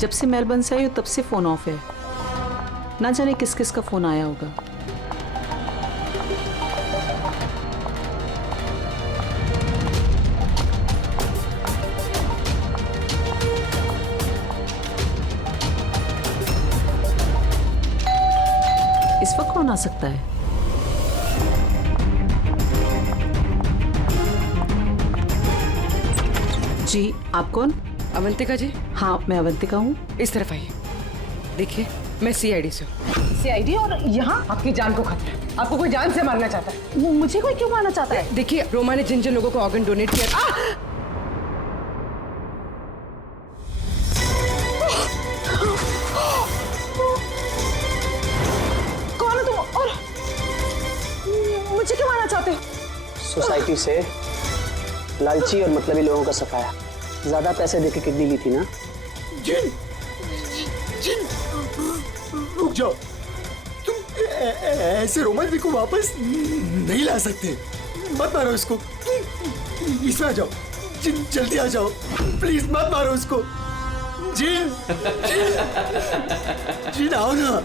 जब से मेलबर्न से आई हूँ तब से फोन ऑफ है। ना जाने किस किस का फोन आया होगा। इस वक्त कौन आ सकता है? जी, आप कौन? अवंतिका जी। हाँ, मैं अवंतिका हूँ। इस तरफ आइए। देखिए, मैं सीआईडी से हूँ। सीआईडी? और यहाँ आपकी जान को खतरा है। आपको कोई जान से मारना चाहता है। मुझे कोई क्यों मारना चाहता है? देखिए, रोमा ने जिन जिन लोगों को ऑर्गन डोनेट किया। कौन है तुम और मुझे क्यों मारना चाहते हो? सोसाइटी से लालची और मतलबी लोगों का सफाया। ज्यादा पैसे देके किडनी ली थी ना? जिन, जिन, रुक जाओ। तुम ऐसे रोमन को वापस नहीं ला सकते। मत मारो इसको। इसमें आ जाओ। जिन, जल्दी आ जाओ। प्लीज मत मारो उसको। जिन, जिन, जिन आओ ना।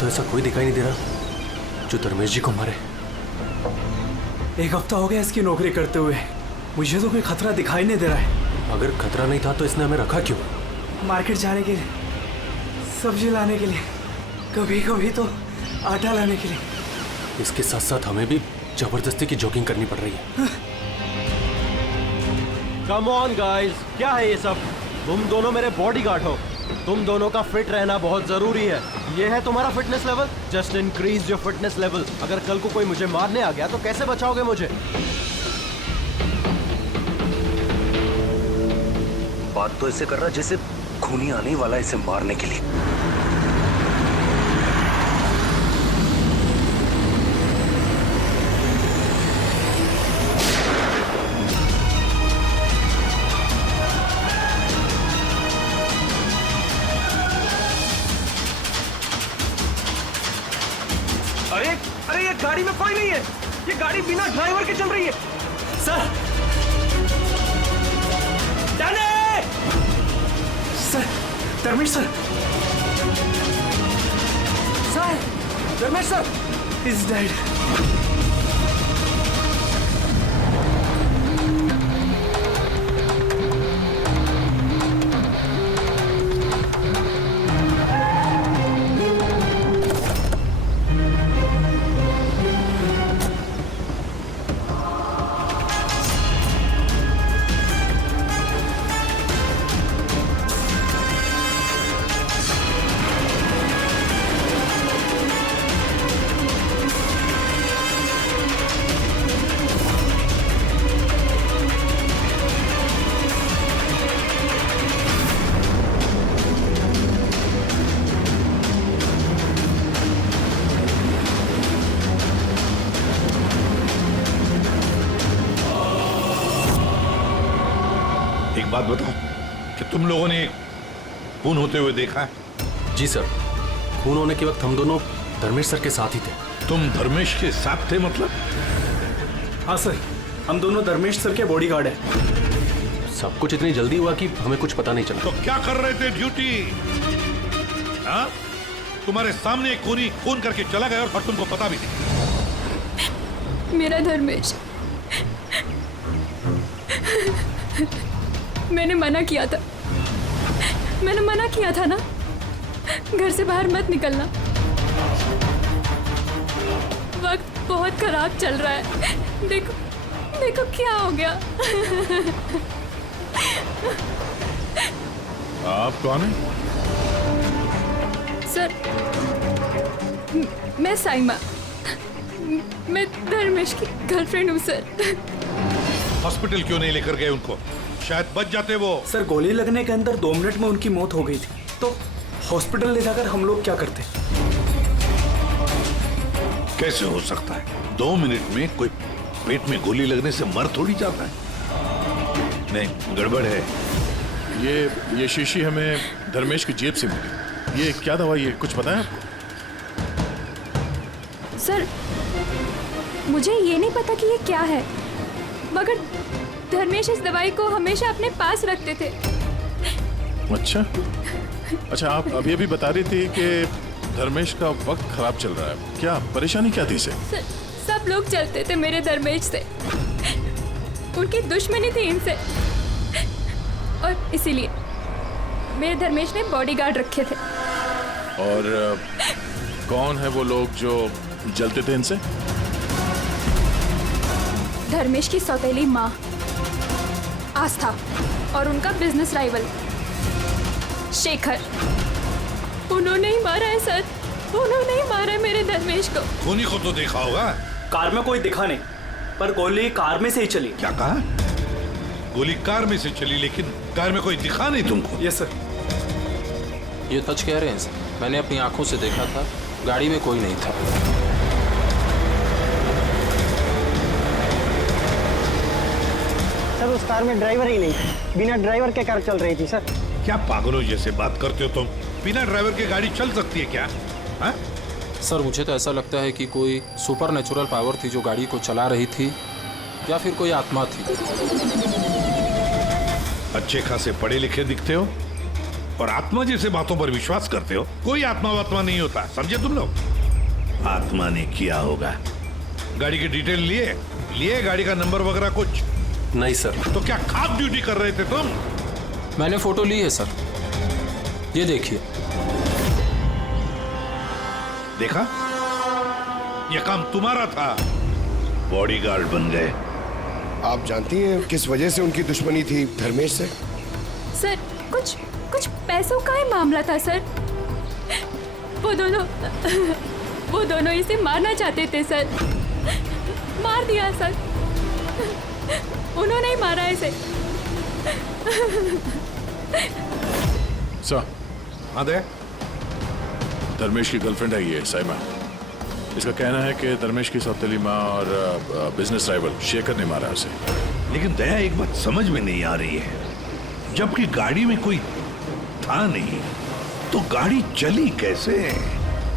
तो ऐसा कोई दिखाई नहीं दे रहा जो धर्मेश जी को मारे। एक हफ्ता हो गया इसकी नौकरी करते हुए। मुझे तो कोई खतरा दिखाई नहीं दे रहा है। अगर खतरा नहीं था तो इसने हमें रखा क्यों? मार्केट जाने के लिए, सब्जी लाने के लिए, कभी कभी तो आटा लाने के लिए। इसके साथ साथ हमें भी जबरदस्ती की जॉगिंग करनी पड़ रही है। कम ऑन गाइस, क्या है ये सब? तुम दोनों मेरे बॉडीगार्ड हो। तुम दोनों का फिट रहना बहुत जरूरी है। ये है तुम्हारा fitness level? Just increase your fitness level. अगर कल को कोई मुझे मारने आ गया तो कैसे बचाओगे मुझे? बात तो ऐसे कर रहा जैसे खूनी आने वाला इसे मारने के लिए। अरे ये गाड़ी में कोई नहीं है। ये गाड़ी बिना ड्राइवर के चल रही है। Sir, sir, Dharmesh sir, sir, Dharmesh sir, is dead. एक बात बताओ कि तुम लोगों ने खून होते हुए देखा है? जी सर, खून होने के वक्त हम दोनों धर्मेश सर के साथ ही थे। तुम धर्मेश के साथ थे मतलब? हाँ सर, हम दोनों धर्मेश सर के बॉडीगार्ड हैं। सब कुछ इतनी जल्दी हुआ कि हमें कुछ पता नहीं चला। तो क्या कर रहे थे ड्यूटी? हाँ? तुम्हारे सामने एक खूनी खून करके चला गया और तुमको पता भी नहीं। मेरा धर्मेश, मैंने मना किया था। मैंने मना किया था ना, घर से बाहर मत निकलना। वक्त बहुत खराब चल रहा है। देखो देखो क्या हो गया। आप कौन हैं? सर, मैं साइमा, मैं धर्मेश की गर्लफ्रेंड हूँ सर। हॉस्पिटल क्यों नहीं लेकर गए उनको? शायद बच जाते वो। सर, गोली लगने के अंदर 2 मिनट में उनकी मौत हो गई थी, तो हॉस्पिटल ले जाकर हम लोग क्या करते? कैसे हो सकता है? 2 मिनट में कोई पेट में गोली लगने से मर थोड़ी जाता है। नहीं, गड़बड़ है। ये शीशी हमें धर्मेश की जेब से मिली। ये क्या दवाई है, कुछ पता है आपको? सर, मुझे ये नहीं पता कि ये क्या है, मगर धर्मेश इस दवाई को हमेशा अपने पास रखते थे। अच्छा, आप अभी अभी बता रही थी कि धर्मेश का वक्त खराब चल रहा है। क्या परेशानी क्या थी इसे? सब लोग चलते थे मेरे धर्मेश से, उनकी दुश्मनी थी इनसे, और इसीलिए मेरे धर्मेश ने बॉडीगार्ड रखे थे। और कौन है वो लोग जो जलते थे इनसे? धर्मेश की सौतेली माँ आस्था और उनका बिजनेस राइवल शेखर। उन्होंने ही मारा है सर, उन्होंने ही मारा है मेरे धर्मेश को। खूनी को तो देखा होगा। कार में कोई दिखा नहीं, पर गोली कार में से ही चली। क्या कहा? गोली कार में से चली, लेकिन कार में कोई दिखा नहीं तुमको? Yes sir. ये सच कह रहे हैं सर, मैंने अपनी आंखों से देखा था, गाड़ी में कोई नहीं था। सर, उस कार में ड्राइवर ही नहीं, बिना ड्राइवर के कार चल रही थी सर। क्या पागलों जैसे बात करते हो तुम? बिना ड्राइवर के गाड़ी चल सकती है क्या? हा? सर, मुझे तो ऐसा लगता है कि कोई सुपर नेचुरल पावर थी जो गाड़ी को चला रही थी, या फिर कोई आत्मा थी। अच्छे खासे पढ़े लिखे दिखते हो और आत्मा जैसे बातों पर विश्वास करते हो। कोई आत्मा वात्मा नहीं होता, समझे तुम लोग? आत्मा ने किया होगा। गाड़ी की डिटेल लिए गाड़ी का नंबर वगैरह कुछ? नहीं सर। तो क्या खास ड्यूटी कर रहे थे तुम? मैंने फोटो ली है सर, ये देखिए। देखा, ये काम तुम्हारा था, बॉडीगार्ड बन गए। आप जानती हैं किस वजह से उनकी दुश्मनी थी धर्मेश से? सर, कुछ पैसों का ही मामला था सर। वो दोनों इसे मारना चाहते थे सर। मार दिया सर, उन्होंने ही मारा इसे। सर, हाँ दे। धर्मेश की गर्लफ्रेंड है ये साइमा। इसका कहना है कि धर्मेश की सौतेली माँ और बिजनेस राइवल शेखर ने मारा उसे। लेकिन दया, एक बात समझ में नहीं आ रही है, जबकि गाड़ी में कोई था नहीं तो गाड़ी चली कैसे?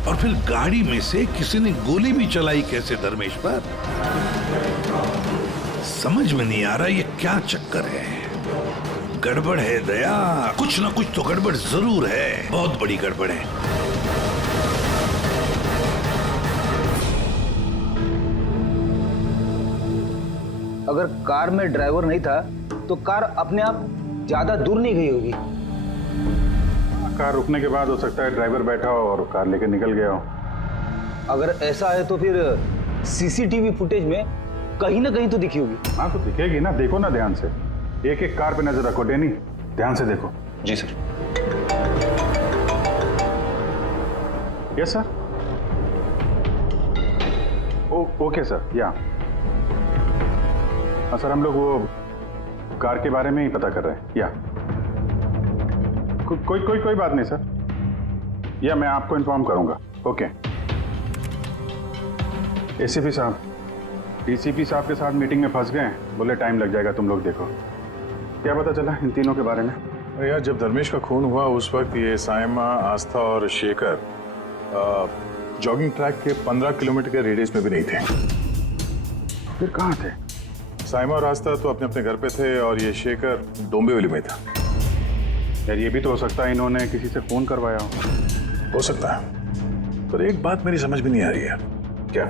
और फिर गाड़ी में से किसी ने गोली भी चलाई कैसे धर्मेश पर? समझ में नहीं आ रहा ये क्या चक्कर है। गड़बड़ है दया, कुछ ना कुछ तो गड़बड़ जरूर है, बहुत बड़ी गड़बड़ है। अगर कार में ड्राइवर नहीं था तो कार अपने आप ज्यादा दूर नहीं गई होगी। कार रुकने के बाद हो सकता है ड्राइवर बैठा हो और कार लेकर निकल गया हो। अगर ऐसा है तो फिर सीसीटीवी फुटेज में कहीं ना कहीं तो दिखी होगी। हाँ, तो दिखेगी ना, देखो ना ध्यान से। एक एक कार पे नजर रखो डैनी, ध्यान से देखो। जी sir. Yes sir. Okay sir. या हाँ सर, हम लोग वो कार के बारे में ही पता कर रहे हैं। या कोई बात नहीं सर, या मैं आपको इन्फॉर्म करूंगा। ओके। एसीपी साहब, डीसीपी साहब के साथ मीटिंग में फंस गए, बोले टाइम लग जाएगा, तुम लोग देखो। क्या पता चला इन तीनों के बारे में? अरे यार, जब धर्मेश का खून हुआ उस वक्त ये साइमा, आस्था और शेखर जॉगिंग ट्रैक के 15 किलोमीटर के रेडियस में भी नहीं थे। फिर कहाँ थे? साइमा और आस्था तो अपने अपने घर पे थे और ये शेखर डोंबिवली में था। यार, ये भी तो हो सकता है इन्होंने किसी से फोन करवाया हो सकता है, पर एक बात मेरी समझ में नहीं आ रही है। क्या?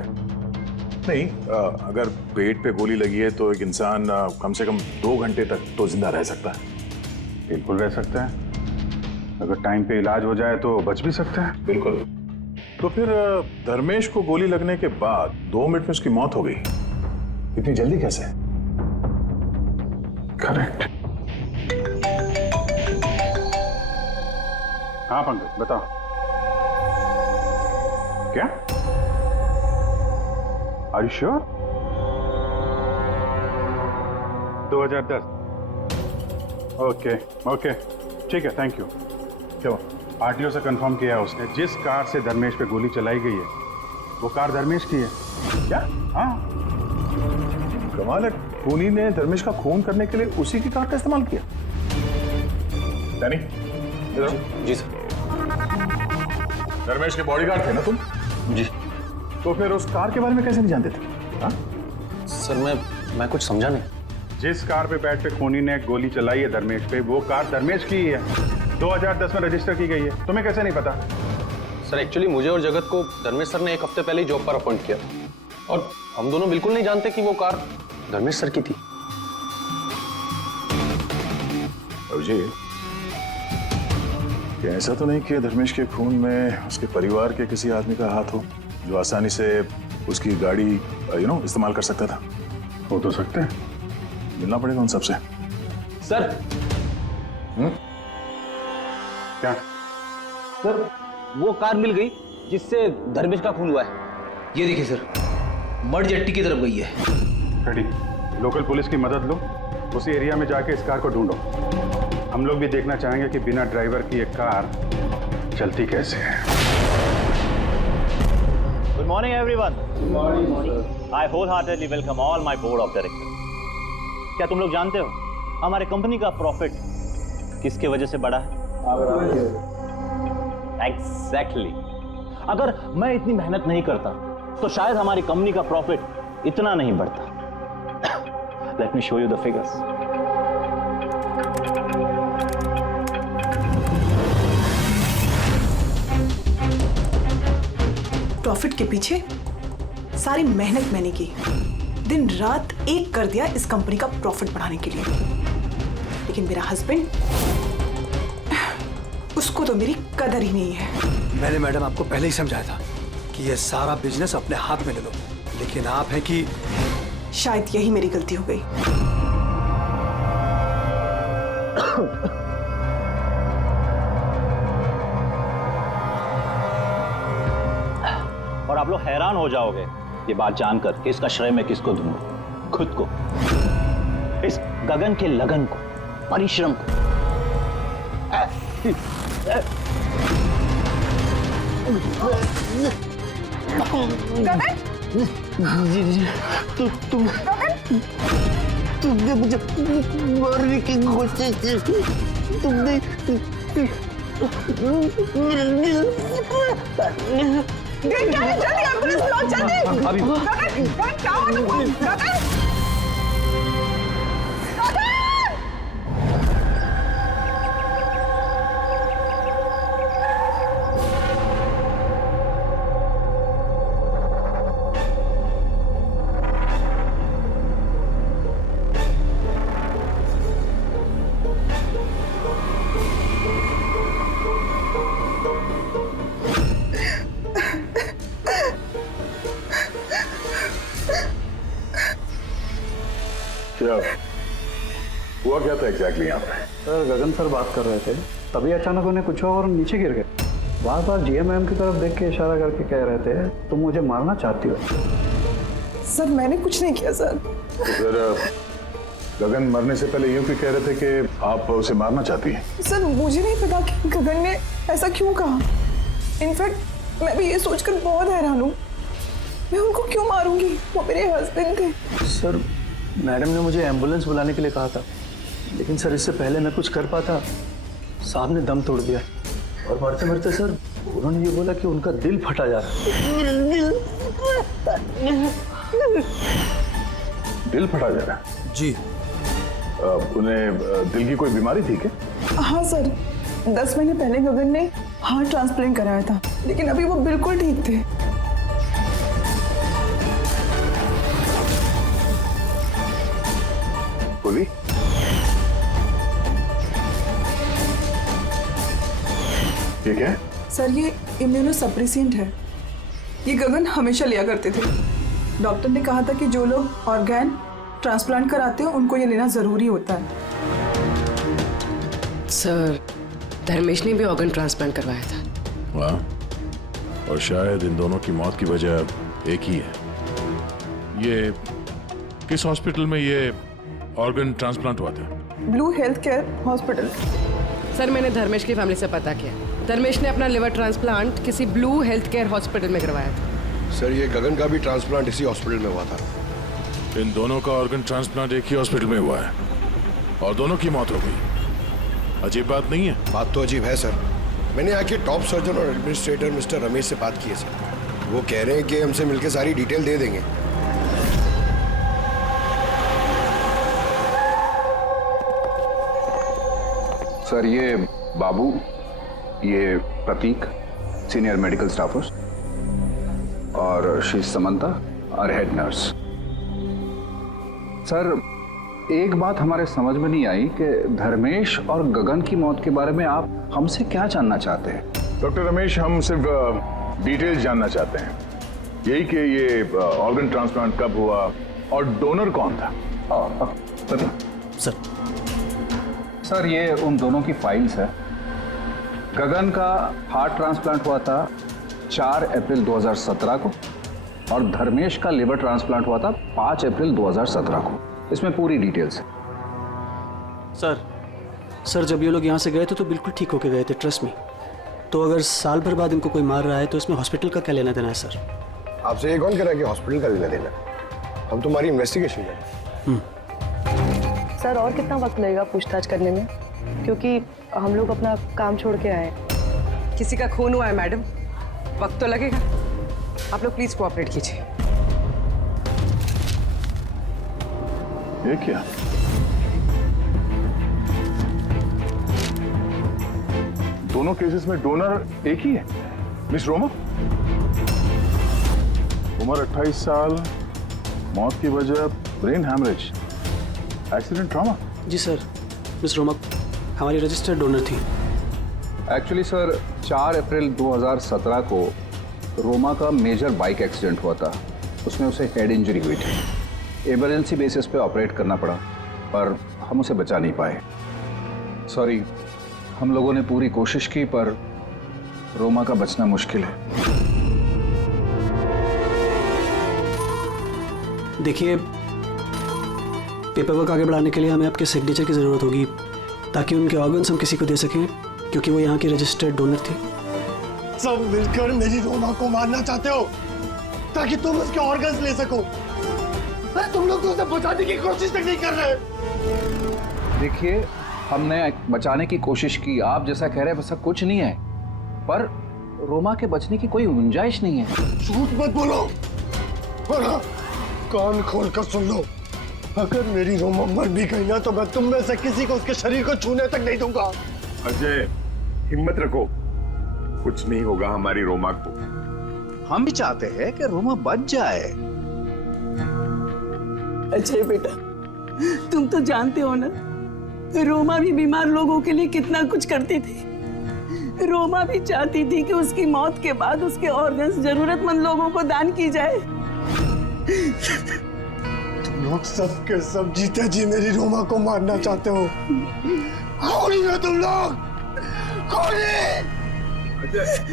नहीं, अगर पेट पे गोली लगी है तो एक इंसान कम से कम 2 घंटे तक तो जिंदा रह सकता है। बिल्कुल रह सकता है, अगर टाइम पे इलाज हो जाए तो बच भी सकता है। बिल्कुल। तो फिर धर्मेश को गोली लगने के बाद 2 मिनट में उसकी मौत हो गई, इतनी जल्दी कैसे? करेक्ट। हाँ पंकज, बताओ। क्या? Are you sure? 2010। ओके, ठीक है, थैंक यू। चलो। आरटीओ से कंफर्म किया है उसने, जिस कार से धर्मेश पे गोली चलाई गई है वो कार धर्मेश की है। क्या? हाँ, कमाल है, खूनी ने धर्मेश का खून करने के लिए उसी की कार का इस्तेमाल किया। डैनी, इधर आओ। जी सर। धर्मेश के बॉडीगार्ड थे ना तुम? जी। तो फिर उस कार के बारे में कैसे नहीं जानते थे? हाँ? सर मैं कुछ समझा नहीं। जिस कार पे बैठ के खूनी ने गोली चलाई है धर्मेश पे, वो कार धर्मेश की ही है, 2010 में रजिस्टर की गई है। तुम्हें कैसे नहीं पता? सर एक्चुअली मुझे और जगत को धर्मेश सर ने 1 हफ्ते पहले ही जॉब पर अपॉइंट किया और हम दोनों बिल्कुल नहीं जानते कि वो कार धर्मेश सर की थी। अभिजीत, ऐसा तो नहीं कि धर्मेश के खून में उसके परिवार के किसी आदमी का हाथ हो जो आसानी से उसकी गाड़ी इस्तेमाल कर सकता था? हो तो सकते हैं, मिलना पड़ेगा उन सबसे। सर। क्या? सर वो कार मिल गई जिससे धर्मेश का खून हुआ है। ये देखिए सर, मड जेट्टी की तरफ गई है। रेडी, लोकल पुलिस की मदद लो, उसी एरिया में जाके इस कार को ढूंढो। हम लोग भी देखना चाहेंगे कि बिना ड्राइवर की एक कार चलती कैसे है। Good morning, everyone. Good morning. I wholeheartedly welcome all my board of directors. क्या तुम लोग जानते हो हमारे कंपनी का प्रॉफिट किसके वजह से बढ़ा है? Exactly. अगर मैं इतनी मेहनत नहीं करता तो शायद हमारी कंपनी का प्रॉफिट इतना नहीं बढ़ता। Let me show you the figures. Profit के पीछे सारी मेहनत मैंने की, दिन रात एक कर दिया इस कंपनी का प्रॉफिट बढ़ाने के लिए। लेकिन मेरा हस्बैंड, उसको तो मेरी कदर ही नहीं है। मैंने मैडम आपको पहले ही समझाया था कि ये सारा बिजनेस अपने हाथ में ले लो, लेकिन आप है कि शायद यही मेरी गलती हो गई। और आप लोग हैरान हो जाओगे ये बात जानकर कि इसका श्रेय मैं किसको दूंगा। खुद को, इस गगन के लगन को, परिश्रम को। तुमने मुझे मारने की कोशिश की, तुमने जल्दी एम्बुलेंस बुलाओ, जल्दी। गगन क्या हुआ तुमको? गगन क्या हुआ, क्या था एग्जैक्टली यहाँ पे? सर गगन सर बात कर रहे थे, तभी अचानक उन्हें कुछ हुआ और नीचे गिर गए। बार बार जीएमएम की तरफ देख के इशारा करके कह रहे थे तुम मुझे मारना चाहती हो। सर मैंने कुछ नहीं किया सर। तो फिर गगन मरने से पहले यूं क्यों कह रहे थे कि आप उसे मारना चाहती हैं? सर मुझे नहीं पता कि गगन ने ऐसा क्यों कहा। इनफैक्ट मैं भी ये सोचकर बहुत हैरान हूँ, मैं उनको क्यों मारूंगी, वो मेरे हस्बैंड थे। सर मैडम ने मुझे एम्बुलेंस बुलाने के लिए कहा था, लेकिन सर इससे पहले मैं कुछ कर पाता, साहब ने दम तोड़ दिया और मरते मरते सर उन्होंने ये बोला कि उनका दिल फटा जा रहा है। दिल फटा जा रहा है? जी। उन्हें दिल की कोई बीमारी थी क्या? हाँ सर, 10 महीने पहले गगन ने हार्ट ट्रांसप्लांट कराया था, लेकिन अभी वो बिल्कुल ठीक थे। बोली? ये क्या है? सर ये इम्यूनोसप्रेसेंट है, ये गगन हमेशा लिया करते थे। डॉक्टर ने कहा था कि जो लोग ऑर्गन ट्रांसप्लांट कराते हो उनको ये लेना जरूरी होता है। सर धर्मेश ने भी ऑर्गन ट्रांसप्लांट करवाया था। वाह, और शायद इन दोनों की मौत की वजह एक ही है। ये किस हॉस्पिटल में ये ऑर्गन ट्रांसप्लांट हुआ था? Blue health care hospital. Sir मैंने धर्मेश की फैमिली से पता किया, धर्मेश ने अपना लिवर ट्रांसप्लांट किसी ब्लू हेल्थ केयर हॉस्पिटल में करवाया था। सर ये गगन का भी ट्रांसप्लांट इसी हॉस्पिटल में हुआ था। इन दोनों का ऑर्गन ट्रांसप्लांट एक ही हॉस्पिटल में हुआ है और दोनों की मौत हो गई। अजीब बात नहीं है? बात तो अजीब है सर। मैंने यहाँ के टॉप सर्जन और एडमिनिस्ट्रेटर मिस्टर रमेश से बात की है सर। वो कह रहे हैं कि हमसे मिलकर सारी डिटेल दे देंगे। सर ये बाबू, ये प्रतीक, सीनियर मेडिकल स्टाफर्स, और श्री समंता और हेड नर्स। सर एक बात हमारे समझ में नहीं आई कि धर्मेश और गगन की मौत के बारे में आप हमसे क्या जानना चाहते हैं? डॉक्टर रमेश, हम सिर्फ डिटेल्स जानना चाहते हैं, यही कि ये ऑर्गन ट्रांसप्लांट कब हुआ और डोनर कौन था। सर ये उन दोनों की फाइल्स है। गगन का हार्ट ट्रांसप्लांट हुआ था 4 अप्रैल 2017 को और धर्मेश का लिवर ट्रांसप्लांट हुआ था 5 अप्रैल 2017 को। इसमें पूरी डिटेल्स है। सर जब ये लोग यहाँ से गए थे तो बिल्कुल ठीक होके गए थे, ट्रस्ट मी। तो अगर साल भर बाद इनको कोई मार रहा है तो इसमें हॉस्पिटल का क्या लेना देना है सर? आपसे ये कौन कह रहा है कि हॉस्पिटल का लेना देना? हम तुम्हारी इन्वेस्टिगेशन में। सर और कितना वक्त लगेगा पूछताछ करने में, क्योंकि हम लोग अपना काम छोड़ के आए। किसी का खून हुआ है मैडम, वक्त तो लगेगा। आप लोग प्लीज कोऑपरेट कीजिए। ये क्या? दोनों केसेस में डोनर एक ही है, मिस रोमा। उम्र 28 साल, मौत की वजह ब्रेन हैमरेज, एक्सीडेंट ट्रॉमा। जी सर, मिस रोमा हमारी रजिस्टर्ड डोनर थी। एक्चुअली सर 4 अप्रैल 2017 को रोमा का मेजर बाइक एक्सीडेंट हुआ था। उसमें उसे हेड इंजरी हुई थी। इमरजेंसी बेसिस पे ऑपरेट करना पड़ा पर हम उसे बचा नहीं पाए। सॉरी, हम लोगों ने पूरी कोशिश की पर रोमा का बचना मुश्किल है। देखिए, पेपर वर्क आगे बढ़ाने के लिए हमें आपके सिग्नेचर की ज़रूरत होगी ताकि उनके ऑर्गन्स हम किसी को दे सकें, क्योंकि वो यहाँ की रजिस्टर्ड डोनर थी। सब मिलकर मेरी रोमा को मारना चाहते हो ताकि तुम उसके ऑर्गन्स ले सको। अरे तुम लोग तो उसे बचाने की कोशिश तक नहीं कर रहे। देखिए, हमने बचाने की कोशिश की, आप जैसा कह रहे हैं वैसा कुछ नहीं है, पर रोमा के बचने की कोई गुंजाइश नहीं है। झूठ मत बोलो और हाँ, कान खोल कर सुन लो। अगर मेरी रोमा मर भी गई ना तो मैं तुम में से किसी को उसके शरीर को छूने तक नहीं दूंगा। अजय, हिम्मत रखो, कुछ नहीं होगा हमारी रोमा को। हम भी चाहते हैं कि रोमा बच जाए। अजय बेटा, तुम तो जानते हो ना, रोमा भी बीमार लोगों के लिए कितना कुछ करती थी। रोमा भी चाहती थी कि उसकी मौत के बाद उसके ऑर्गन्स जरूरतमंद लोगों को दान की जाए। तुम लोग सब के सब जीते जी मेरी रोमा को मारना चाहते हो। कौन है तुम लोग? कौन है?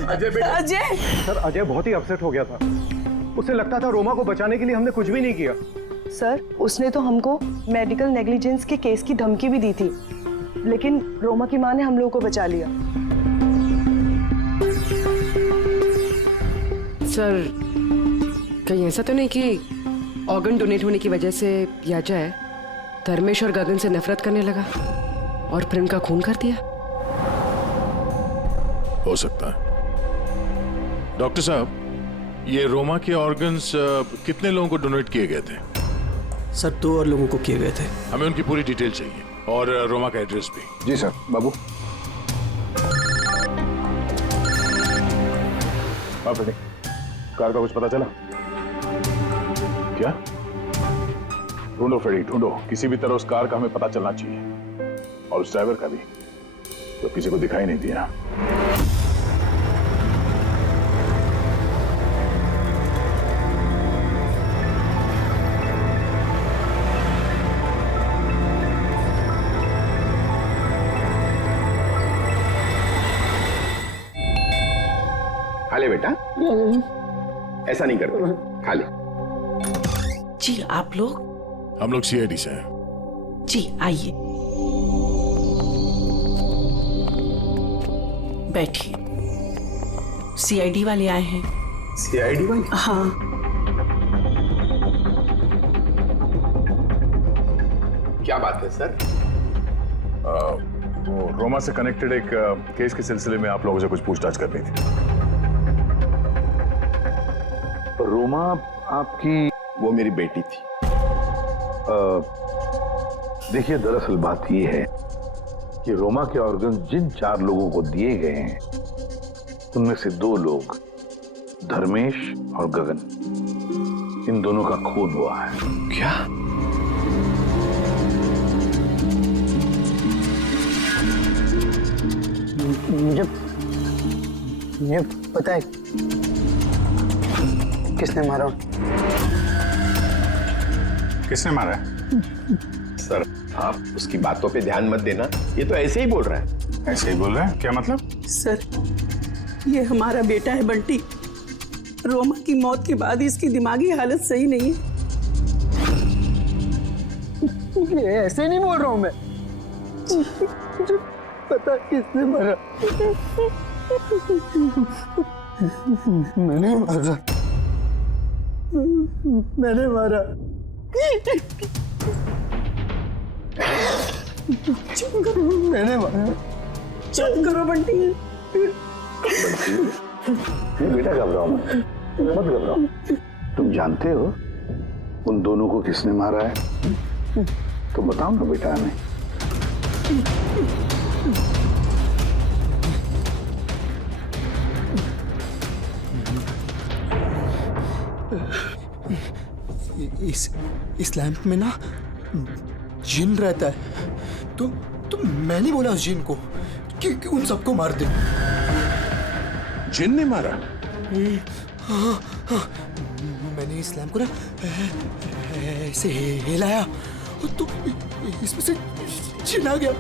अजय बेटा। अजय सर, अजय बहुत ही अपसेट हो गया था। उसे लगता था रोमा को बचाने के लिए हमने कुछ भी नहीं किया। सर उसने तो हमको मेडिकल नेग्लिजेंस के केस की धमकी भी दी थी, लेकिन रोमा की माँ ने हम लोगों को बचा लिया। सर कहीं ऐसा तो नहीं कि ऑर्गन डोनेट होने की वजह से अजय धर्मेश और गगन से नफरत करने लगा और फिर उनका खून कर दिया? हो सकता है। डॉक्टर साहब, ये रोमा के ऑर्गन्स कितने लोगों को डोनेट किए गए थे? सर 2 और लोगों को किए गए थे। हमें उनकी पूरी डिटेल चाहिए और रोमा का एड्रेस भी। जी सर। बाबू। हाँ बेटे, कार का कुछ पता चला क्या? ढूंढो फ्रेडी, ढूंढो, किसी भी तरह उस कार का हमें पता चलना चाहिए और उस ड्राइवर का भी, तो किसी को दिखाई नहीं दिया। खा ले बेटा, ऐसा नहीं करते, खा ले। जी आप लोग? हम लोग सीआईडी से हैं। जी आइए। बैठिए। सीआईडी वाले आए हैं। सीआईडी वाले? हाँ। क्या बात है सर? वो रोमा से कनेक्टेड एक केस के सिलसिले में आप लोगों से कुछ पूछताछ करनी थी। रोमा आपकी? वो मेरी बेटी थी। देखिए, दरअसल बात यह है कि रोमा के ऑर्गन जिन 4 लोगों को दिए गए हैं उनमें से 2 लोग, धर्मेश और गगन, इन दोनों का खून हुआ है। क्या? मुझे पता है किसने मारा। किसने मारा है? सर, आप उसकी बातों पे ध्यान मत देना, ये तो ऐसे ही बोल रहा है। ऐसे ही बोल रहा है? क्या मतलब? सर, ये हमारा बेटा है बंटी। रोमा की मौत के बाद इसकी दिमागी हालत सही नहीं है। ऐसे नहीं बोल रहा हूं मैं। मुझे पता किसने मारा। मैंने मारा। मैंने मारा। मैंने मारा। चुप करो बंटी। बेटा घबराओ मत, घबराओ। तुम जानते हो उन दोनों को किसने मारा है? तो बताओ ना बेटा हमें। इस लैंप में ना जिन रहता है। तो मैंने बोला उस जिन को कि उन सबको मार दे। जिन ने मारा? हाँ, मैंने इस लैंप को ना ऐसे हिलाया तो इसमें से जिन आ गया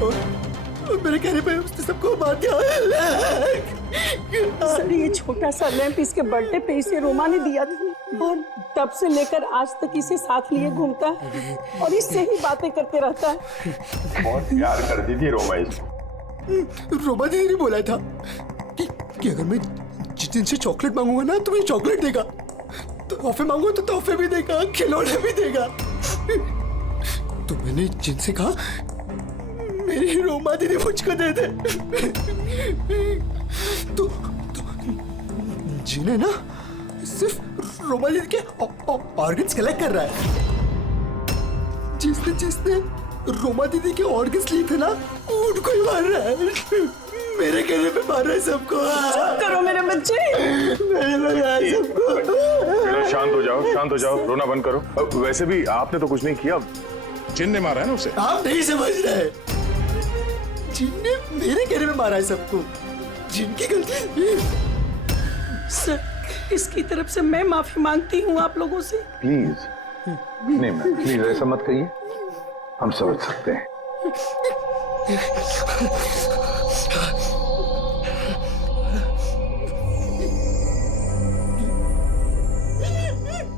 और मेरे कहने पे उसने सबको मार दिया। सर, ये छोटा सा लैंप इसके बर्थडे पे इसे रोमा ने दिया था और तब से लेकर आज तक इसे साथ लिए घूमता है और इससे ही बातें करते रहता है। बहुत प्यार करती थी रोमा इसको। रोमा दीदी ने बोला था कि अगर मैं जितिन से चॉकलेट मांगूंगा ना तो मुझे चॉकलेट देगा, तोहफे मांगूंगा तो तोहफे भी देगा, खिलौने भी देगा। तो मैंने जिनसे कहा मेरी रोमा दीदी मुझको दे दे। तो जिन्हें ना सिर्फ रोमा दीदी के ऑर्गन्स कलेक्ट कर रहा है। जिसने रोमा दीदी के ऑर्गन्स लिए थे ना उनको ही मार रहा है। मेरे कहने पे मार रहा है सबको। चुप करो मेरे बच्चे। मैंने मारा है सबको। शांत हो जाओ, शांत हो जाओ, रोना बंद करो। वैसे भी आपने तो कुछ नहीं किया, जिन ने मारा है ना उसे। आप नहीं समझ रहे। जिन ने मेरे कहने पे मारा है सबको। जिनकी गलती। सर, इसकी तरफ से मैं माफी मांगती हूँ आप लोगों से। प्लीज नहीं मैम, प्लीज ऐसा मत कहिए, हम समझ सकते हैं।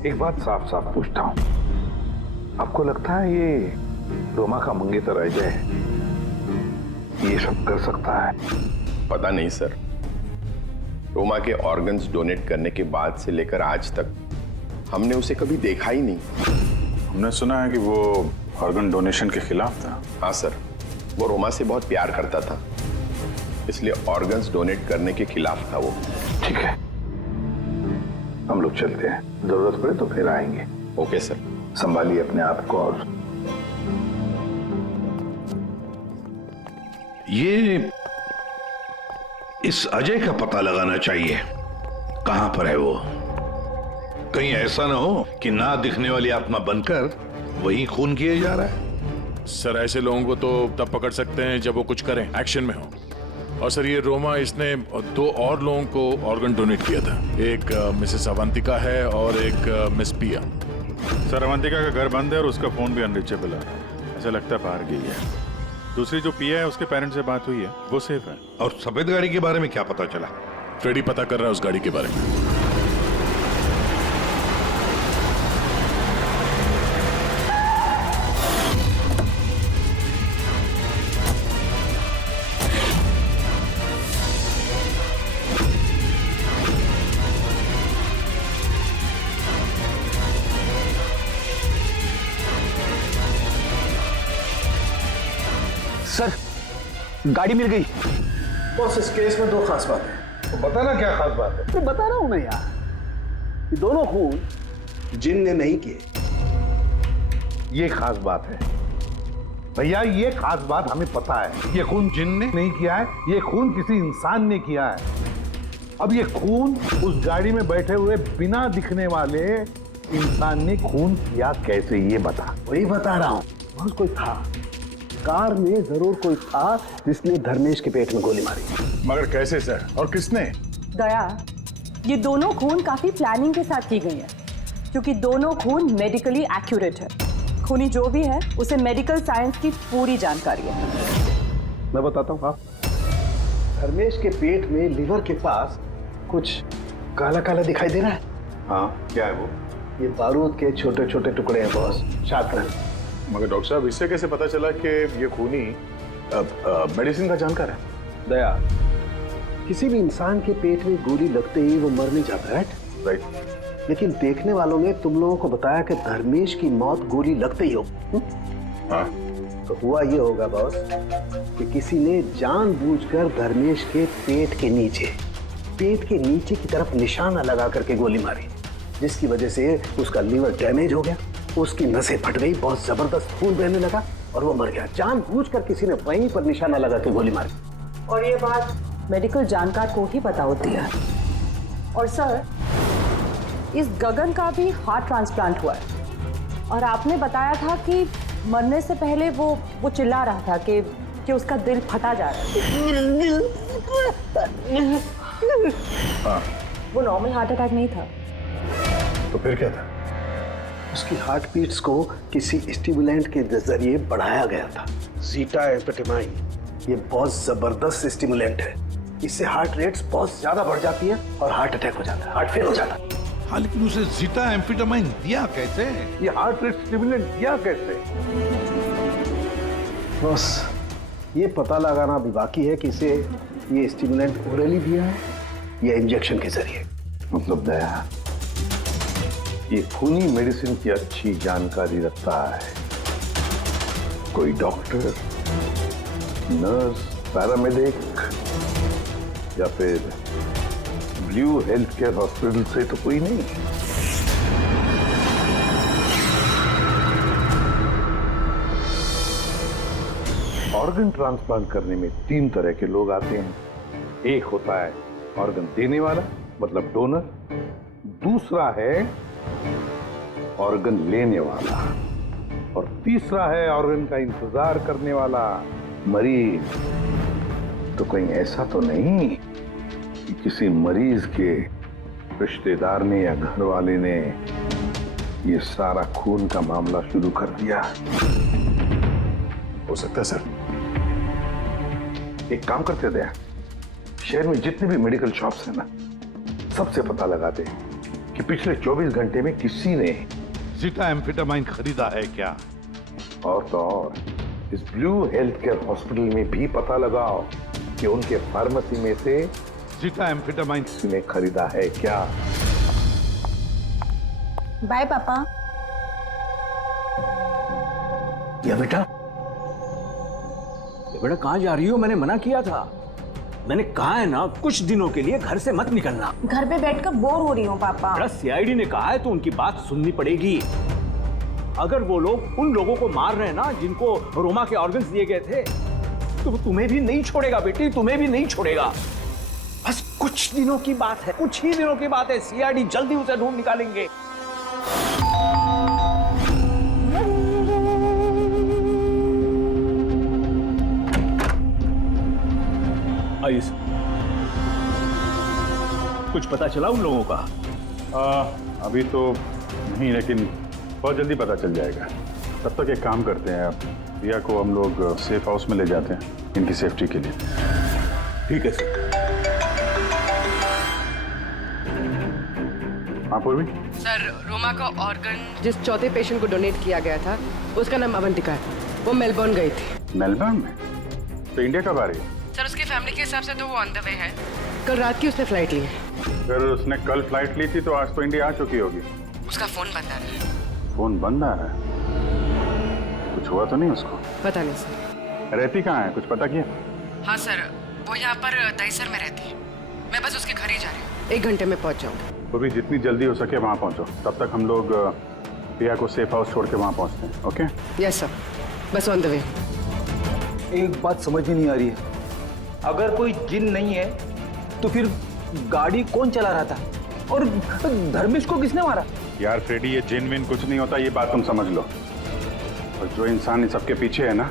एक बात साफ साफ पूछता हूँ, आपको लगता है ये रोमा का मंगेतर अजय ये सब कर सकता है? पता नहीं सर, रोमा के ऑर्गन्स डोनेट करने के बाद से लेकर आज तक हमने उसे कभी देखा ही नहीं। हमने सुना है कि वो ऑर्गन डोनेशन के खिलाफ था। हाँ सर, वो रोमा से बहुत प्यार करता था, इसलिए ऑर्गन्स डोनेट करने के खिलाफ था वो। ठीक है, हम लोग चलते हैं, जरूरत पड़े तो फिर आएंगे। Okay sir. संभालिए अपने आप को। और ये इस अजय का पता लगाना चाहिए, कहां पर है वो। कहीं ऐसा ना हो कि ना दिखने वाली आत्मा बनकर वही खून किए जा रहा है। सर, ऐसे लोगों को तो तब पकड़ सकते हैं जब वो कुछ करें, एक्शन में हो। और सर, ये रोमा इसने 2 और लोगों को ऑर्गन डोनेट किया था। एक मिसेस अवंतिका है और एक मिस पिया। सर, अवंतिका का घर बंद है और उसका फोन भी अनरीचेबल है, ऐसा लगता है बाहर गई है। दूसरी जो पिया है उसके पेरेंट्स से बात हुई है, वो सेफ है। और सफेद गाड़ी के बारे में क्या पता चला? फ्रेडी पता कर रहा है उस गाड़ी के बारे में। सर गाड़ी मिल गई। बॉस इस केस में 2 खास बातें हैं। तो बताना क्या खास बात है? मैं बता रहा हूं ना यार, ये दोनों खून जिन ने नहीं किए। ये खास बात है भैया, ये खास बात हमें पता है। ये खून जिन ने नहीं किया है, ये खून किसी इंसान ने किया है। अब ये खून उस गाड़ी में बैठे हुए बिना दिखने वाले इंसान ने खून किया कैसे, ये बता। वही बता रहा हूं। बहुत कोई था, कार में जरूर कोई था जिसने धर्मेश के पेट में गोली मारी। मगर कैसे सर, और किसने? दया, ये दोनों खून काफी प्लानिंग के साथ की गई है, क्योंकि दोनों खून मेडिकली एक्यूरेट है। खूनी जो भी है उसे मेडिकल साइंस की पूरी जानकारी है। मैं बताता हूँ। धर्मेश के पेट में लिवर के पास कुछ काला काला दिखाई दे रहा है। हाँ, क्या है वो? ये बारूद के छोटे छोटे टुकड़े हैं बॉस, छात्र। मगर डॉक्टर साहब, इससे कैसे पता चला कि ये खूनी मेडिसिन का जानकार है? दया, किसी भी इंसान के पेट में गोली लगते ही वो मर नहीं जाता, राइट। लेकिन देखने वालों ने तुम लोगों को बताया कि धर्मेश की मौत गोली लगते ही हो। हाँ। तो हुआ ये होगा बॉस कि किसी ने जानबूझकर धर्मेश के पेट के नीचे की तरफ निशाना लगा करके गोली मारी, जिसकी वजह से उसका लीवर डैमेज हो गया, उसकी नसें फट गई, बहुत जबरदस्त खून बहने लगा और वो मर गया। जानबूझकर किसी ने वहीं पर निशाना लगा के गोली मारी। और ये बात मेडिकल जानकार को ही पता होती है। और सर, इस गगन का भी हार्ट ट्रांसप्लांट हुआ है, और आपने बताया था कि मरने से पहले वो चिल्ला रहा था कि उसका दिल फटा जा रहा है। हाँ। वो नॉर्मल हार्ट अटैक नहीं था। तो फिर क्या था? उसकी हार्ट बीट्स को किसी स्टिमुलेंट के जरिए बढ़ाया गया था। जीटा एम्फेटामाइन ये बहुत जबरदस्त स्टिमुलेंट है। इससे हार्ट रेट्स बहुत ज्यादा बढ़ जाती है और हार्ट अटैक हो जाता है, हार्ट फेल हो जाता है। हाँ, लेकिन उसे जीटा एम्फेटामाइन दिया कैसे? ये हार्ट रेट स्टिमुलेंट दिया कैसे? बस ये पता लगाना भी बाकी है कि इसे ये स्टिमुलेंट ओरली दिया है या इंजेक्शन के जरिए। मतलब दया, ये खूनी मेडिसिन की अच्छी जानकारी रखता है कोई डॉक्टर, नर्स, पैरामेडिक या फिर ब्लू हेल्थ केयर हॉस्पिटल से तो कोई नहीं। ऑर्गन ट्रांसप्लांट करने में 3 तरह के लोग आते हैं। एक होता है ऑर्गन देने वाला, मतलब डोनर। दूसरा है ऑर्गन लेने वाला, और तीसरा है ऑर्गन का इंतजार करने वाला, मरीज। तो कहीं ऐसा तो नहीं कि किसी मरीज के रिश्तेदार ने या घर वाले ने ये सारा खून का मामला शुरू कर दिया? हो सकता है सर। एक काम करते दया, शहर में जितने भी मेडिकल शॉप्स हैं ना, सबसे पता लगाते कि पिछले 24 घंटे में किसी ने जीटा एम्फेटामाइन खरीदा है क्या। और तो और इस ब्लू हेल्थ केयर हॉस्पिटल में भी पता लगाओ कि उनके फार्मेसी में से जीटा एम्फेटामाइन किसी ने खरीदा है क्या। बाय पापा। या बेटा कहाँ जा रही हो? मैंने मना किया था। मैंने कहा है ना, कुछ दिनों के लिए घर से मत निकलना। घर पे बैठकर बोर हो रही हूँ पापा। सीआईडी ने कहा है तो उनकी बात सुननी पड़ेगी। अगर वो लोग उन लोगों को मार रहे हैं ना जिनको रोमा के ऑर्गन्स दिए गए थे, तो वो तुम्हें भी नहीं छोड़ेगा बेटी, तुम्हें भी नहीं छोड़ेगा। बस कुछ दिनों की बात है, कुछ ही दिनों की बात है। सीआईडी जल्दी उसे ढूंढ निकालेंगे। आइए, कुछ पता चला उन लोगों का? अभी तो नहीं, लेकिन बहुत जल्दी पता चल जाएगा। तब तक एक काम करते हैं, आप रिया को हम लोग सेफ हाउस में ले जाते हैं इनकी सेफ्टी के लिए। ठीक है सर। हाँ पूर्वी। सर, रोमा का ऑर्गन जिस चौथे पेशेंट को डोनेट किया गया था, उसका नाम अवंतिका है। वो मेलबर्न गई थी। मेलबर्न में? तो इंडिया कब आ रही है? सर, उसकी फैमिली के हिसाब से तो वो ऑन द वे है। कल रात की उसने फ्लाइट ली है। अगर उसने कल फ्लाइट ली थी तो आज तो इंडिया आ चुकी होगी। उसका फोन बंद आ रहा है। फोन बंद आ रहा है? कुछ हुआ तो नहीं उसको? पता नहीं सर। रहती कहाँ है, कुछ पता किया? हाँ सर, वो यहाँ पर दहीसर में रहती है। मैं बस उसके घर ही जा रही हूँ। 1 घंटे में पहुँच जाऊँगी। वो भी जितनी जल्दी हो सके वहाँ पहुँचो। तब तक हम लोग प्रिया को सेफ हाउस छोड़ के वहाँ पहुँचते हैं। ओके? यस सर, बस ऑन द वे। एक बात समझ में नहीं आ रही है, अगर कोई जिन नहीं है तो फिर गाड़ी कौन चला रहा था और धर्मेश को किसने मारा? यार फ्रेडी, ये जिन विन कुछ नहीं होता, ये बात तुम समझ लो। और जो इंसान इन सबके पीछे है ना,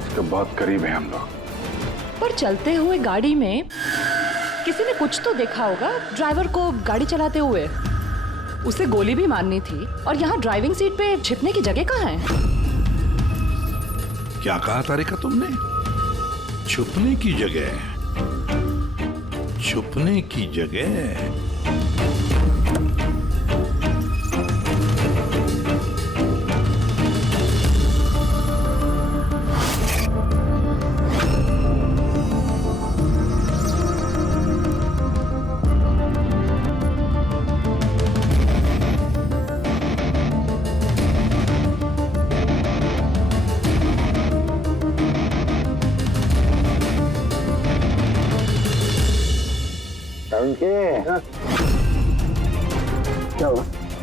उसके बहुत करीब है हम लोग। पर चलते हुए गाड़ी में किसी ने कुछ तो देखा होगा ड्राइवर को गाड़ी चलाते हुए। उसे गोली भी मारनी थी और यहाँ ड्राइविंग सीट पे छिपने की जगह कहाँ है? क्या कहा तारिका तुमने? छुपने की जगह? छुपने की जगह? क्या हुआ?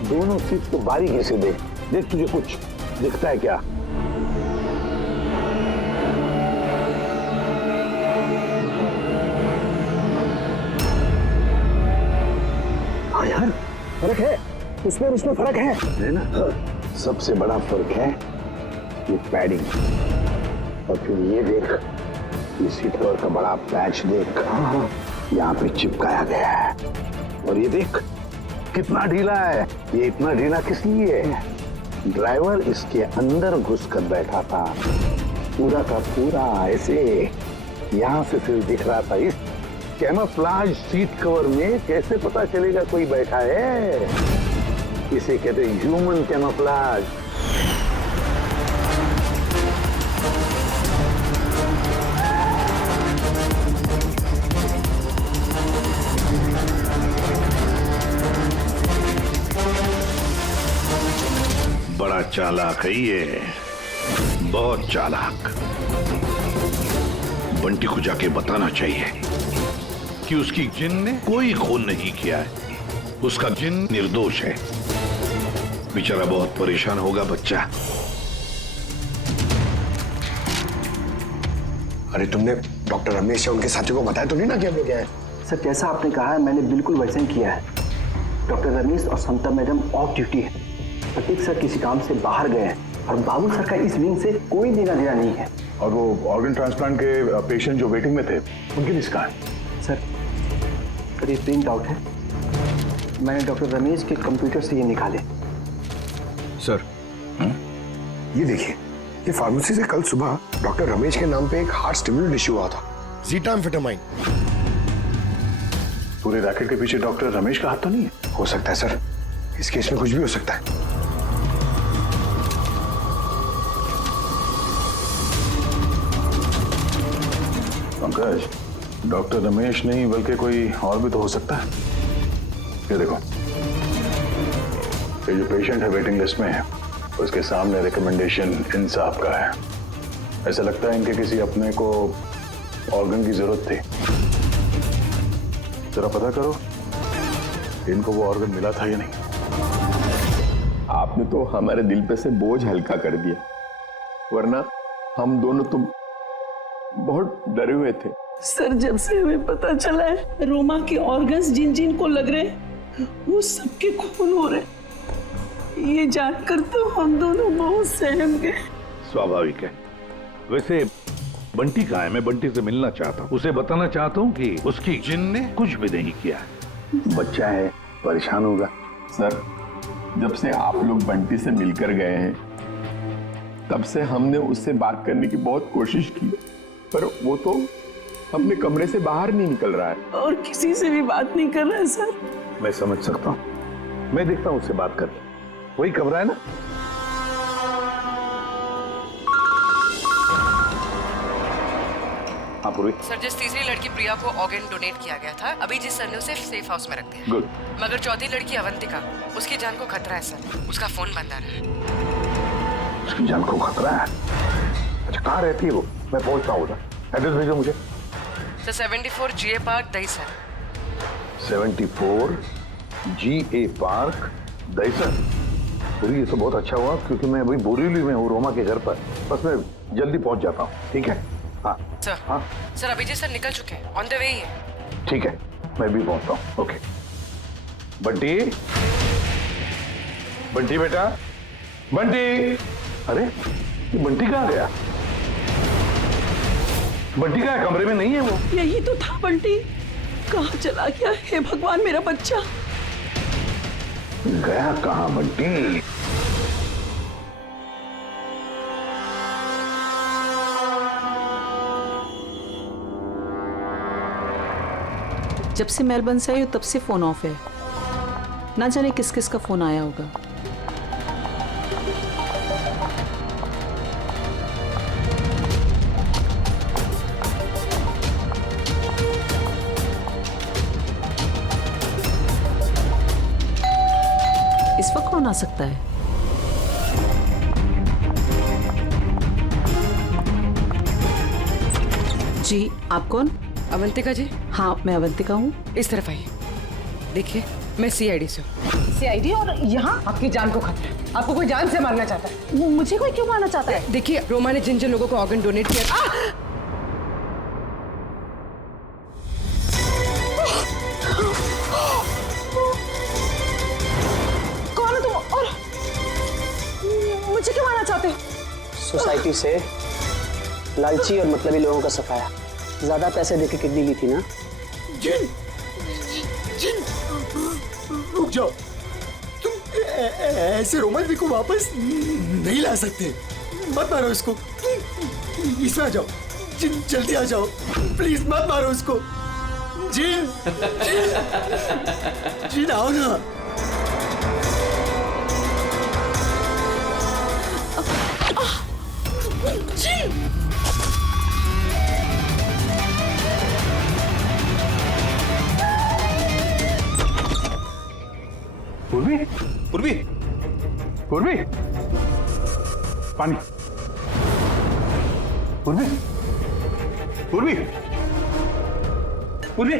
दोनों सीट को बारीकी से देख, देख तुझे कुछ दिखता है क्या? हाँ यार, फर्क है उसमें और उसमें फर्क है ना? सबसे बड़ा फर्क है ये पैडिंग। और फिर ये देख, ये सीट कवर का बड़ा पैच देख, यहाँ पे चिपकाया गया है। और ये देख कितना ढीला है। ये इतना ढीला किस लिए है? ड्राइवर इसके अंदर घुस कर बैठा था, पूरा का पूरा ऐसे यहाँ से सिर्फ दिख रहा था। इस कैमोफ्लेज सीट कवर में कैसे पता चलेगा कोई बैठा है? इसे कहते हैं ह्यूमन कैमोफ्लेज। बड़ा चालाक है ये, बहुत चालाक। बंटी को जाके बताना चाहिए कि उसकी जिन ने कोई खून नहीं किया है, उसका जिन निर्दोष है। बेचारा बहुत परेशान होगा बच्चा। अरे तुमने डॉक्टर रमेश या उनके साथियों को बताया तो नहीं ना कि हम लोग क्या है? सर जैसा आपने कहा है मैंने बिल्कुल वैसे ही किया है। डॉक्टर रमेश और समता मैडम ऑफ ड्यूटी है। प्रतीक सर किसी काम से बाहर गए हैं और बाबू सर का इस विंग से कोई लेना देना नहीं है। और वो ऑर्गन ट्रांसप्लांट के पेशेंट जो वेटिंग में थे, उनकी लिस्ट कहाँ है? सर ये प्रिंट आउट है, मैंने डॉक्टर रमेश के कंप्यूटर से ये निकाले। सर ये देखिए, ये फार्मेसी से कल सुबह डॉक्टर रमेश के नाम पे एक हार्ट स्टिमुलेंट इश्यू हुआ था, ज़ीटाम्फेटामाइन। पूरे रैकेट के पीछे डॉक्टर रमेश का हाथ तो नहीं है? हो सकता है सर, इस केस में कुछ भी हो सकता है। पंकज, डॉक्टर रमेश नहीं बल्कि कोई और भी तो हो सकता है। ये देखो, ये जो पेशेंट है वेटिंग लिस्ट में है, उसके सामने रिकमेंडेशन इंसाफ का है। ऐसा लगता है इनके किसी अपने को ऑर्गन की जरूरत थी। जरा पता करो इनको वो ऑर्गन मिला था या नहीं। आपने तो हमारे दिल पे से बोझ हल्का कर दिया, वरना हम दोनों तो बहुत डरे हुए थे। सर जब से हमें पता चला है रोमा के ऑर्गन्स जिन जिन को लग रहे वो सबके खून हो रहे, ये जानकर तो हम दोनों बहुत सहम गए। स्वाभाविक है। वैसे बंटी कहाँ है? मैं बंटी से मिलना चाहता हूँ, उसे बताना चाहता हूँ कि उसकी जिन ने कुछ भी नहीं किया। बच्चा है, परेशान होगा। सर जब से आप लोग बंटी से मिलकर गए हैं, तब से हमने उससे बात करने की बहुत कोशिश की, पर वो तो अपने कमरे से बाहर नहीं निकल रहा है और किसी से भी बात नहीं कर रहा है। सर मैं समझ सकता हूँ, मैं देखता हूँ उससे बात कर। वही कमरा है ना? हाँ पूर्वी। सर जिस तीसरी लड़की प्रिया को ऑर्गन डोनेट किया गया था, अभी जिस सर ने उसे सेफ हाउस में रख दिया। गुड। मगर चौथी लड़की अवंतिका, उसकी जान को खतरा है सर। उसका फोन बंद आ रहा है। उसकी जान को खतरा है? अच्छा अच्छा कहाँ रहती है वो? मैं पहुंचता हूँ उधर। एड्रेस भेजो मुझे। Sir 74 GA park Dahisar. 74 GA park Dahisar. ये तो बहुत अच्छा हुआ क्योंकि मैं अभी बोरीवली में हूँ रोमा के घर पर। बस मैं जल्दी पहुंच जाता हूँ, ठीक है? हाँ सर। हाँ सर अभिजीत सर निकल चुके हैं, ऑन द वे ही है। ठीक है, मैं भी पहुंचता हूँ। ओके बंटी, बंटी बेटा, बंटी। अरे ये बंटी कहाँ गया? बंटी कहाँ है? कमरे में नहीं है वो? यही तो था बंटी, कहाँ चला गया? हे भगवान, मेरा बच्चा गया कहाँ बंटी? जब से मेलबर्न से आई हो तब से फोन ऑफ है। ना जाने किस किस का फोन आया होगा। इस वक्त कौन आ सकता है? जी आप कौन? अवंतिका जी। हाँ मैं अवंतिका हूँ। इस तरफ आइए। देखिए मैं CID से हूँ। CID और यहाँ आपकी जान को खतरा है। आपको कोई जान से मारना चाहता है। मुझे कोई क्यों मारना चाहता है? देखिए रोमा ने जिन जिन लोगों को ऑर्गन डोनेट किया। कौन हो तुम और मुझे क्यों मारना चाहते हो? सोसाइटी से लालची और मतलबी लोगों का सफाया। ज्यादा पैसे देके किडनी ली थी ना? जिन, जिन, रुक जाओ। तुम ऐसे रोमन को वापस नहीं ला सकते। मत मारो इसको। इसमें आ जाओ। जिन जल्दी आ जाओ, प्लीज मत मारो उसको। जिन, जिन आओ ना। जिन पूर्वी, पूर्वी, पूर्वी, पानी। पूर्वी, पूर्वी, पूर्वी,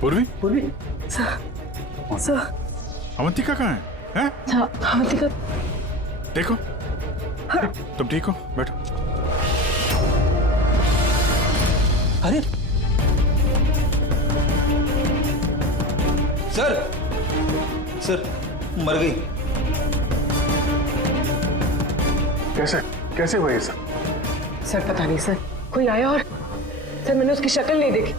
पूर्वी, पूर्वी। सर अवंतिका कहाँ है? हैं? अवंतिका। देखो तुम ठीक हो? बैठो। अरे सर, सर मर गई। कैसे कैसे हुआ ये सब? सर पता नहीं सर, कोई आया और सर मैंने उसकी शक्ल नहीं देखी।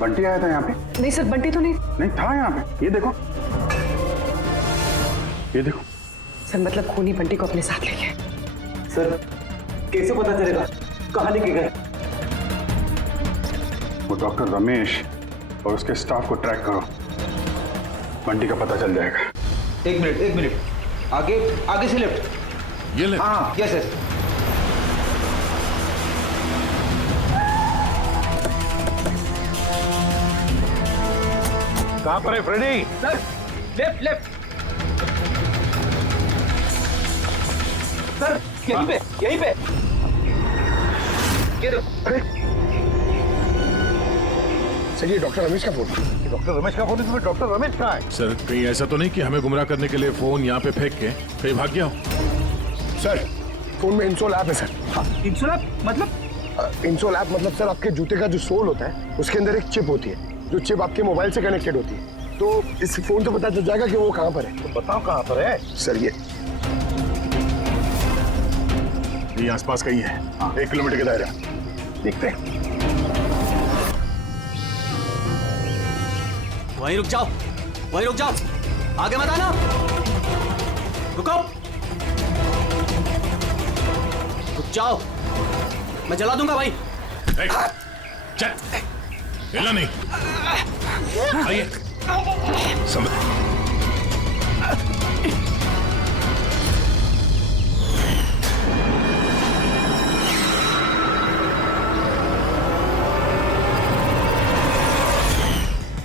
बंटी आया था यहाँ पे? नहीं सर बंटी तो नहीं था यहाँ पे। ये देखो, ये देखो। सर मतलब खूनी बंटी को अपने साथ ले गए। सर कैसे पता चलेगा कहाँ लेके गए? वो डॉक्टर रमेश और उसके स्टाफ को ट्रैक करो, बंटी का पता चल जाएगा। एक मिनट, आगे से लेफ्ट। ये लेफ्ट? हाँ यस यस। कहाँ पर है फ्रेडी? Sir left. सर यहीं पे। ये देखो। सर ये डॉक्टर रमेश का फोन। डॉक्टर रमेश का फोन? इसमें डॉक्टर रमेश कहाँ है? सर कहीं ऐसा तो नहीं कि हमें गुमराह करने के लिए फोन यहाँ पे फेंक के कहीं भाग गया हो? सर फोन में इंसोल ऐप है सर। इंसोल ऐप मतलब? इंसोल ऐप मतलब सर आपके जूते का जो सोल होता है उसके अंदर एक चिप होती है, जो चिप आपके मोबाइल से कनेक्टेड होती है। तो इस फोन से पता चल जाएगा कि वो कहाँ पर है। तो बताओ कहाँ पर है? सर ये आसपास कहीं है। 1 किलोमीटर के दायरा। देखते हैं। वहीं रुक जाओ, आगे मत आना। रुको, रुक जाओ, मैं जला दूंगा भाई। चल, हिला नहीं। आइए।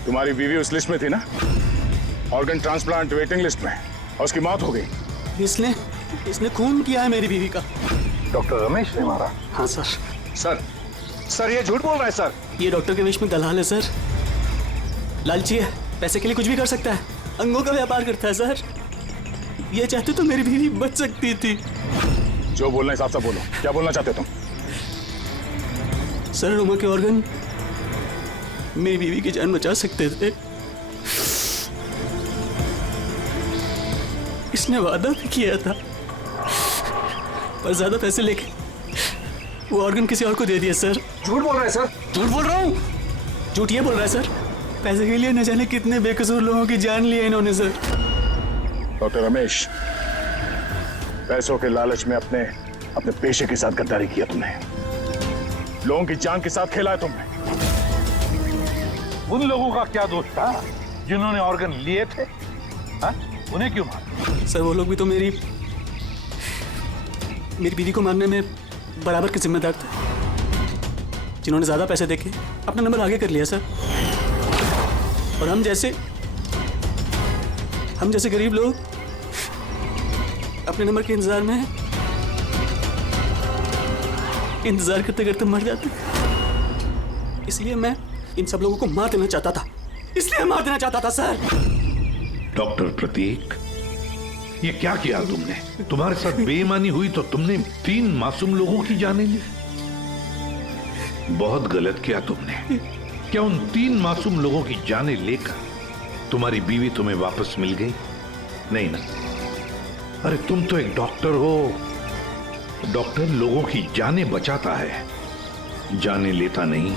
तुम्हारी बीवी उस लिस्ट में थी ना, ऑर्गन ट्रांसप्लांट वेटिंग लिस्ट में, और उसकी मौत हो गई। इसने खून किया है मेरी बीवी का। डॉक्टर रमेश ने मारा? हाँ सर। सर ये झूठ बोल रहा है सर। ये डॉक्टर के वेश में दलाल है सर, लालची है, पैसे के लिए कुछ भी कर सकता है, अंगों का व्यापार करता है सर। ये चाहते तो मेरी बीवी बच सकती थी। जो बोलना है साफ साफ बोलो, क्या बोलना चाहते तुम? सर रोमा के ऑर्गन मेरी बीवी की जान बचा सकते थे। इसने वादा भी किया था, पर ज्यादा पैसे लेके वो ऑर्गन किसी और को दे दिया सर। झूठ बोल रहा है सर। झूठ बोल रहा हूँ? झूठ ये बोल रहा है सर, पैसे के लिए न जाने कितने बेकसूर लोगों की जान ली है इन्होंने सर। डॉक्टर रमेश, पैसों के लालच में अपने पेशे के साथ गद्दारी किया तुमने, लोगों की जान के साथ खेला है तुमने। उन लोगों का क्या दोष था जिन्होंने ऑर्गन लिए थे? हा? उन्हें क्यों मारा? सर वो लोग भी तो मेरी बीवी को मारने में बराबर के जिम्मेदार थे, जिन्होंने ज्यादा पैसे देके अपना नंबर आगे कर लिया सर। और हम जैसे गरीब लोग अपने नंबर के इंतजार में इंतजार करते करते मर जाते। इसलिए मैं इन सब लोगों को मार देना चाहता था, इसलिए मार देना चाहता था सर। डॉक्टर प्रतीक, ये क्या किया तुमने? तुम्हारे साथ बेईमानी हुई तो तुमने 3 मासूम लोगों की जानें ली। बहुत गलत किया तुमने। क्या उन 3 मासूम लोगों की जानें लेकर तुम्हारी बीवी तुम्हें वापस मिल गई? नहीं ना। अरे तुम तो एक डॉक्टर हो। डॉक्टर लोगों की जानें बचाता है, जानें लेता नहीं।